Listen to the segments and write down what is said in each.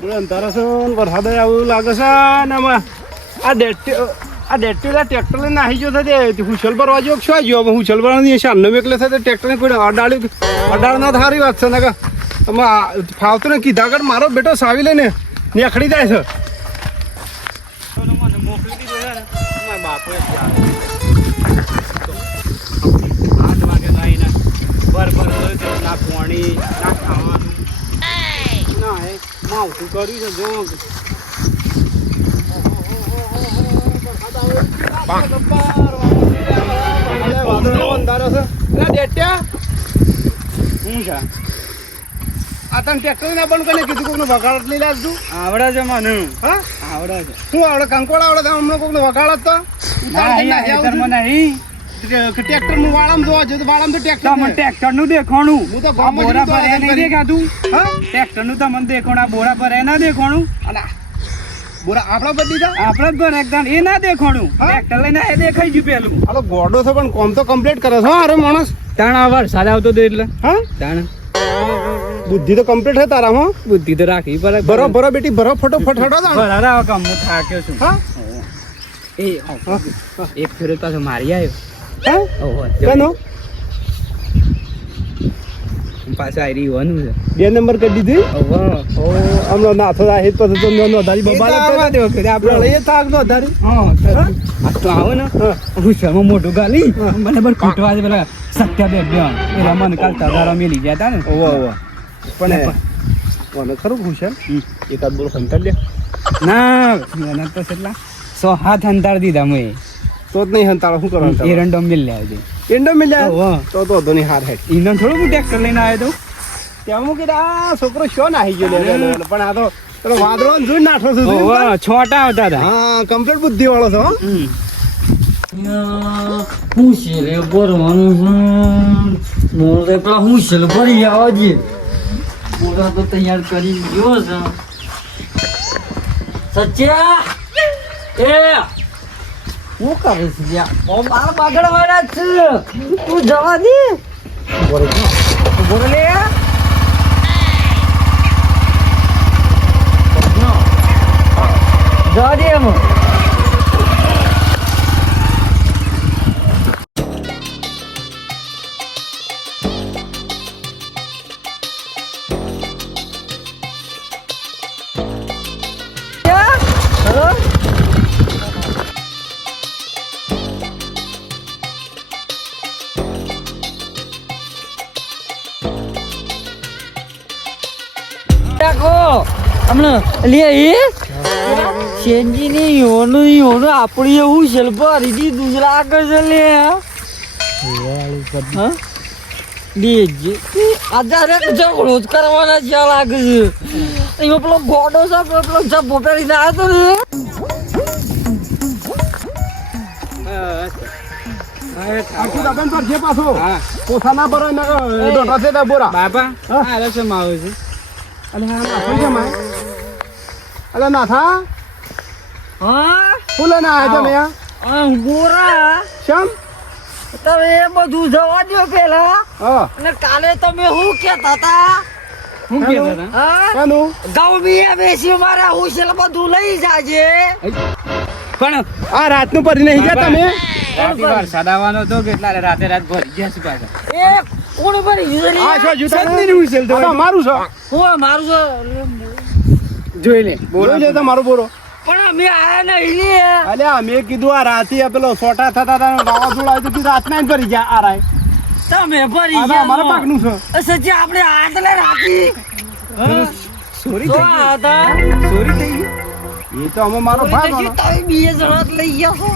વાદળ અંધારા છે ને વરસાદ આવું લાગે છે ને આમાં આ ડેટ્ટીલા ટ્રેક્ટર લઈને નાહી ગયો થશે હુસલ ભરવા જો શું ગયો હવે હુસલ ભરવાની શાનનો એકલે થશે ટ્રેક્ટરને કોઈ અડાડ ના સારી વાત છે ને કે આમાં ફાવતું ને કીધા કર મારો બેટો સાવી લઈને નીકળી જાય છે મોકલી દીધો છે ને બાપો 8 વાગે ના બરબર ના પાણી ના ખાવાનું ના હે માવઠું કર્યું છે જો વગાડત લઈ લાવ તું આવડે છે મને હા આવડે છે શું આવડે કંકોડ આવડે હમણાં કોઈને વગાડત તો ટ્રેક્ટર નું વાળામ જોવા જો વાળામ તો ટ્રેક્ટર નું દેખાણું હું તો બોરા પર એ નહીં દેખાતું હા ટ્રેક્ટર નું તમને દેખાણું બોરા પર એ ના દેખાણું અને બોરા આપડા પર દીધા આપડા પર એકદમ એ ના દેખાણું ટ્રેક્ટર લઈને એ દેખાઈ ગયું પેલું હાલો ગોડો છે પણ કોમ તો કમ્પ્લીટ કરે છે અરે માણસ તાણ વરસાદ આવતો તો એટલે હા તાણ બુદ્ધિ તો કમ્પ્લીટ હે તારામાં બુદ્ધિ તો રાખી પર બરો બેટી બરો ફટોફટ હટો બરાબર કામ હું થાક્યો છું હા એ એક ફેરો પાછો મારી આવ્યો હા ઓહો કેનો પાછા આવી રહ્યું છે 2 નંબર કરી દીધી ઓહો હમણાં નાથો આહી પછી તો નો ધારી બબાલ દેવો કે આપણે લઈએ તાક નો ધારી હા આ તો આવો ને હું શર્મા મોટું ગાલી મને બર કૂટવા દે પેલા સત્યા બે બે એ રમન કાલતા દારા મેલી જતા ને ઓહો ઓહો પણ કોને ખરું ખુશાલ એકાદ બોલ ખંતર લે ના મને તો કેટલા 100 અંતાર દીધા મેં તો જ નહીં હંતાળો શું કરવાનું એરંડો મિલ લે આવજે એરંડો મિલ લે તો ધોની હાર હે ઈનો થોડું હું ટ્રેક્ટર લઈને આવ્યો તો ત્યાં હું કીધું આ છોકરો શો નાહી ગયો લે પણ આ તો પેલો વાદળો જોઈ નાઠો છું છોટા આવતા હતા હા કમ્પ્લીટ બુદ્ધિ વાળો છો હું શેરે ભરવાનું છે મોરે પેલા હું શેલ ભરી આવજે બોરા તો તૈયાર કરી ગયો છે સચ્યા એ હું કરે છે યાર મારા બાગડ વાળા છે તું જવા દે બોરે લે જવા દે એમ હમણાં લે એ શેનજી ની યોનું આપણી એવું છે ભરી દૂસરા આગળ છે લે આધારે ઝઘડો જ કરવાના છે લાગે છે એમાં પેલો ગોડો છે પેલો જબ્બો પહેરીને આવ્યો તો ને પાછો પોસા ના ભરો બોરા બાપા આવે છે અલે હા નાથો છે માય અલે નાથા હા ફૂલે ના આવે તમે બોરા શમ તમે એ બધું જવા દો પેલા હા અને કાલે તમે શું કેતા હતા હું કેતા હતા હા કાનું ગૌબી બેસી મારા હુસેલ બધું લઈ જાજે પણ આ રાતનું પડી નહીં ગયા તમે રાતવાર સડાવાનો તો કેટલા રાતે રાત ભરી ગયા છે પાછા એ કોણ ભરી આ છો જૂતા નહીં હુસેલ તો મારું છે હું મારું છે જોઈ લે તો મારો બોરો પણ અમે આયા નહીં લે અલ્યા મેં કીધું આ રાતે પેલો સોટા થતા હતા વાવાઝોડા આવ્યું તો રાતના જ ભરી ગયા આ રાય તમે ભરી ગયા મારા પાકનું છે સચ્ચી આપણે આટલે રાતી સોરી તો આતા સોરી થઈ ગઈ એ તો અમે મારો ભાગ તમે બીએ જણાત લઈ ગયા છો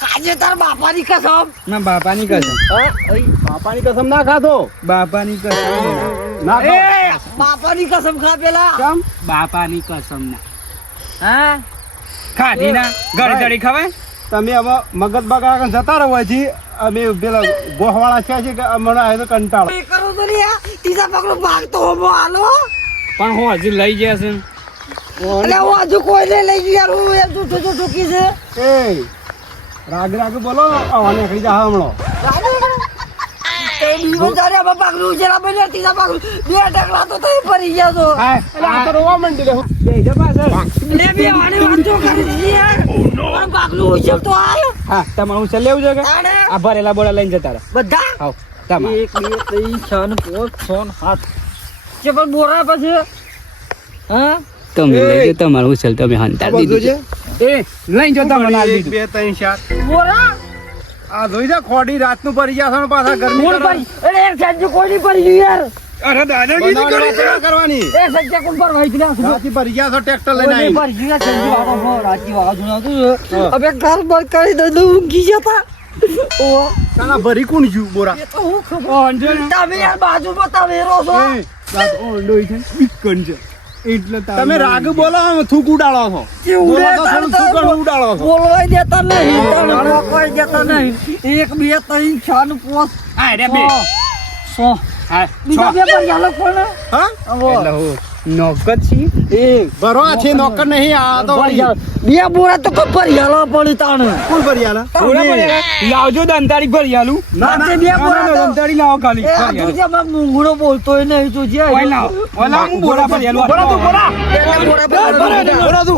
ખાજે તાર બાપાની કસમ ના બાપાની કસમ બાપાની કસમ ના ખાધો બાપાની કસમ ના એ બાપાની કસમ ખા પેલા કેમ બાપાની કસમ ના હા ખાધી ના ઘડી ઘડી ખવાય તમે હવે મગજ બગાડ જતા રહો છે અમે પેલા ગોહવાળા છે કે મને આવે તો કંટાળો એ કરો તો ને ત્રીજા પગલો ભાગ તો હોમો હાલો પણ હું હજુ લઈ ગયા છે એટલે હું હજુ કોઈને લઈ ગયો હું એમ જૂઠું જૂઠું કીધે એ રાગ રાગ બોલો આવા નીકળી જા હમણો એ બીજો જારે આમાં પાકલું ઉછેરા બને ત્રીજા પાકલું બે ઢગલા તો તઈ ફરી ગયા તો એટલે આ તો રોવા માંડી લે બેહી જા પાછળ લે બે વાણી વાતો કરી દી યાર પણ પાકલું ઉછેર તો આયો હા તમારે હું લેવું છે કે આને આ ભરેલા બોડા લઈને જતા રહો બધા આવ તમારે 1 2 3 4 5 6 7 કે પણ બોરા પછી હા તમે લઈ જાઓ, તમારું ઉછેલ તમે હંતા દીધું છે. એ લઈને જતા મને આ દીધું 1 2 3 4 બોરા આ જોઈ જા ખોડી રાતનું પરી ગયા છે પાછા ગરમી કોણ પડી અરે એક સંજુ કોઈ નહીં પડી ગયું યાર અરે દાદાગીરી કરી છે કરવાની એક સંજુ કોણ પર વાઈ ગયા રાતી પરી ગયા છો ટ્રેક્ટર લઈને કોઈ આવી પર જીવા સંજુ આવો હો રાતી વાવા જુના અબે ઘર બર કરી દે ઊંઘી જતા ઓ તાના ભરી કોણ જ્યું બોરા એ તો હું ખબર તમે યાર બાજુમાં તમે રહો છો એટલે તમે રાગ બોલો થૂક ઉડાડો છો બોલો તો થોડું થૂકણ ઉડાડો છો બોલવાય દેતા નહીં તને કોઈ દેતા નહીં 1 2 3 4 5 આ રે બે 100 હા બીજા બે પર યાલો કોણ હા એટલે હું નોકર છી એ ભરો આ છે નોકર નહીં આ તો વળી. બે બોરા તો પર યાલો પડી તાણે કોણ ભરી આલા થોડા પડે લાવજો દંતારી ભરી આલું ના બે બોરા તો દંતારી લાવો ખાલી એ આ તું જે માં મુંગળો બોલતો નહીં તું જે ઓય લાવ ઓલા હું બોરા ભરી આલું બોરા તું બોરા બોરા તું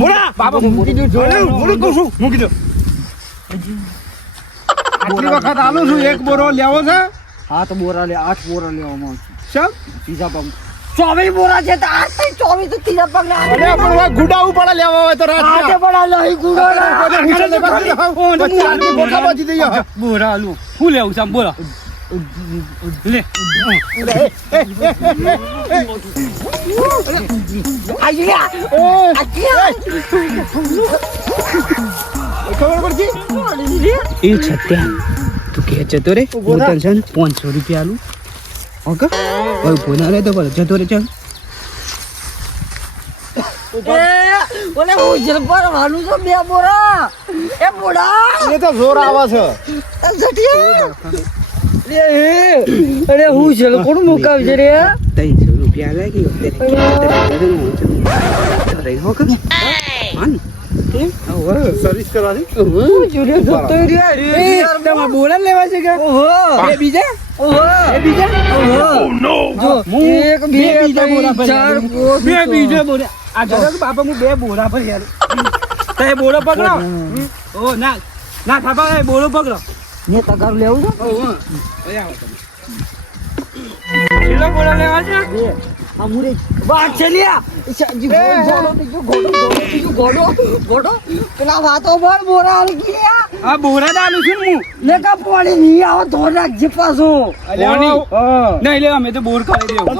બોરા બાબા મૂકી દો બોરા કહું છું મૂકી દો આટલી વખત આલું છું એક બોરો લેવો છે હા તો બોરા લે 8 બોરા લેવામાં ચમ ત્રીજા પગ 24 બોરા છે તો 8 24 તો ત્રીજા પગ ના અરે પણ હવે ગુડાવું પડે લેવા હોય તો રાત આજે બડા લઈ ગુડો બોરા આલું હું લેવું છે આમ બોલો લે આયા ખબર પડતી એ છત્યા તું કે જતો રે હું તને છે ને 500 રૂપિયા આલું ઓકે ઓય ફોન આવે તો બોલો જતો રે ચાલ ઓલે હું જલપર વાલું તો બે બોરા એ બોડા એ તો જોર આવે છે જટિયા અરે હું જલ કોણ મુકાવ છે રે 300 રૂપિયા લાગી રહી હો કે માન સર્વિસ કરવાની હું જોડે જતો રે તમારે બોરા લેવા છે કે ઓહો બે બીજા ઓહો બે બીજા જો એક બે બીજા બોરા ભરી ચાર આલું. બે બીજા બોરા આ જરા કે બાપા હું બે બોરા ભરી આલું તે બોરો પકડો ઓ ના ના થાપા એ બોરો પકડો ને તગાર લેવું છે ઓ હા ઓય આવો તમે કેટલા બોરા લેવા છે અમુરે વાત ચલ્યા જી ગોડો ગોડો પેલા વાતો પર બોરા આલ ગયા આ બોરા દાલું છું હું લે કા પાણી ની આવો તો રાખજે પાછો નહીં લે અમે તો બોર કરી દેવું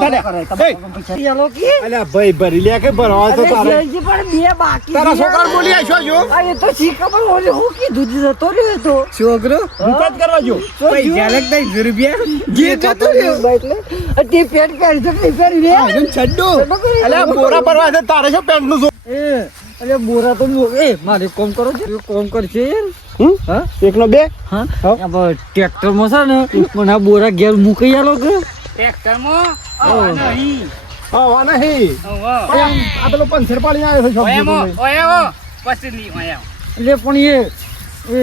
ચાલો કે અલ્યા ભાઈ ભરી લે કે ભરવા તો તારે જલ્દી પણ બે બાકી તારા છોકરા બોલી આશો જો આ એ તો શીખા પણ ઓલે હું કીધું જતો રહ્યો તો છોકરો વિકાસ કરવા જો પૈસા લગતા 100 રૂપિયા જે જતો રહ્યો એટલે તે પેટ પહેરી તો નહીં પહેરી રે છડ્ડો અલ્યા બોરા ભરવા છે તારે શું પેન્ટ નું એ અરે બોરા તો એ મારે કોમ કરો છે કોમ કરશે યાર હા એકનો બે હા अब ट्रैक्टर में છે ને મને આ બોરા ઘેર મૂકી આલો કે ટ્રેક્ટર માં નહીં હા વા નહીં આ પેલો પંચર પાડી આવ્યો છે ઓય મો શબ્દ ઓય ઓ પછી ની ઓય એટલે પણ એ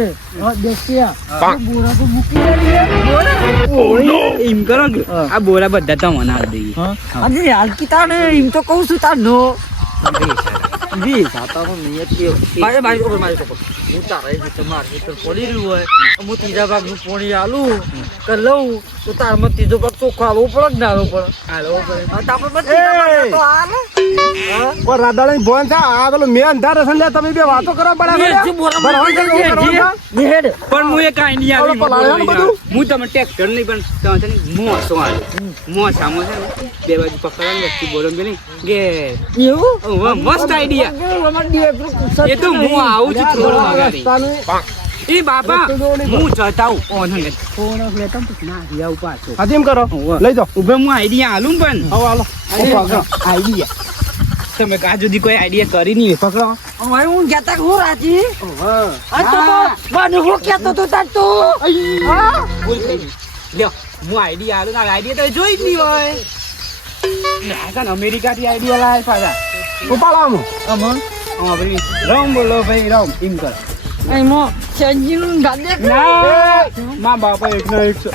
દેખ્યા બોરા તો મૂકી આલી એમ કરો કે આ બોરા બધા તમને આલ દઈએ હા આજે હાલ કીતા ને એમ તો કહું છું તાર નો વી સાતા નો નિયત કે મારે મારી ઉપર મારી ઉપર હું તારે તમાર હેતર પડી રહ્યું હોય હું ત્રીજા ભાગ નું પોણી આલું કે લઉં તો તાર માં ત્રીજો ભાગ ચોખ્ખો આલવો પડે કે ના આલવો પડે આલવો પડે તાપર માં ત્રીજા ભાગ તો આલે પણ રાધાણી ભોન છે આ પેલો મેં અંધાર હશે લે તમે બે વાતો કરવા પડ્યા પણ હું એક આઈડિયા ઓલો પલાળ્યાનું બધું? હું તમે ટ્રેક્ટર નહીં પણ તમે છે ને મોસો આવે મોસામો છે ને બે બાજુ પકડવાની વસ્તુ બોલો પેલી કે એવું મસ્ત આઈડિયા એ તો હું આવું છું થોડો આગળ એ બાપા હું જતાઉં ઓને થોડો લેતા ના આવું પાછો હા તેમ કરો લઈ જાઓ ઉભે હું આઈડિયા આલું પણ હવે હાલો આઈડિયા તમે કાં સુધી કોઈ આઈડિયા કરી નહીં પકડો અમારે હું કહેતા હું રાજી આ તો મને હું કહેતો તો તાર તો હા ભૂલ થઈ ગઈ લ્યો હું આઈડિયા આલું ના આઈડિયા તો જોઈ જ નહીં હોય ના અમેરિકાથી આઈડિયા લાવે પાછા ઉપાડવાનું અમન ભાઈ રામ બોલો ભાઈ રામ એમ કર એમો સંજીનું ગાડે ના મા બાપા એક ના એક છે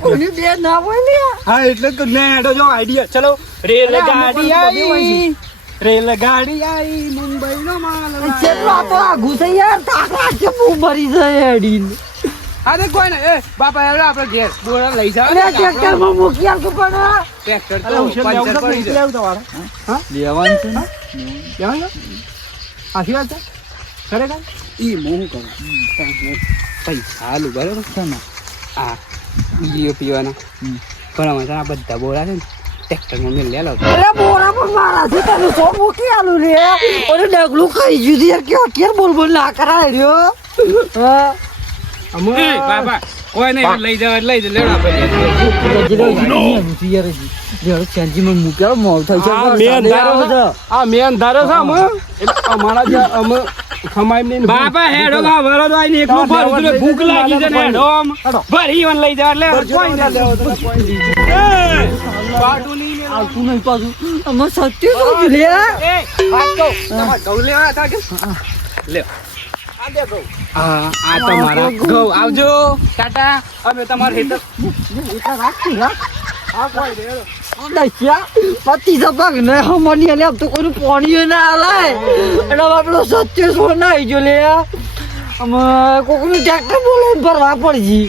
કોઈને બે ના હોય લે હા એટલે જ ને હેડો જો આઈડિયા ચલો રેલગાડી આવી રેલગાડી આવી મુંબઈનો માલ કેટલો આ તો આઘું છે યાર તાકડા કે બહુ મરી જાય હેડીન અરે કોઈ ને એ બાપા હેડો આપણે ઘેર બોરા લઈ જાવ અરે ટ્રેક્ટર માં મૂકી આવતો પણ ટ્રેક્ટર અરે તો ઉછેર પંચર પડી જાય. લેવું તમારે લેવાનું છે ને લેવાનું આશી વાત છે ખરેખર ઈ હું કરું પૈસા હાલું બરાબર છે ને આ બીઓ પીવાના પણ અમે આ બધા બોરા છે ને ટ્રેક્ટરમાં મેં લે લો અરે બોરા પણ મારા છે તને સો મૂકી આલું રે ઓરે ડગલું ખાઈ ગયું યાર કે કેર બોલ બોલ ના કરાય રહ્યો હા અમે બાપા કોઈ નહીં લઈ જાવ લઈ જ લેવડા પડે આ મેન ધારો છે અમે એટલે અમારા જે અમે ખમાઈ ને બાપા હેડો બા વરો તો આઈને એકલું ભરું એટલે ભૂખ લાગી છે ને હેડો આમ ભરી વન લઈ જાવ એટલે કોઈ ના લેવો તો કોઈ નહીં પાડું નહીં લે આવતું નહીં પાછું અમે સત્ય શું લે એ વાત તો તમાર ઘઉં લેવા હતા કે લે આ તમારા ઘઉં આવજો ટાટા અમે તમાર હેતર પતિ સપાક ને હમણી લે તો કોઈનું પાણી ના હાલાય એટલે આપણો સત્ય શું ના આવી જો લે અમે કોકનું ટ્રેક્ટર બોલે ભરવા પડજી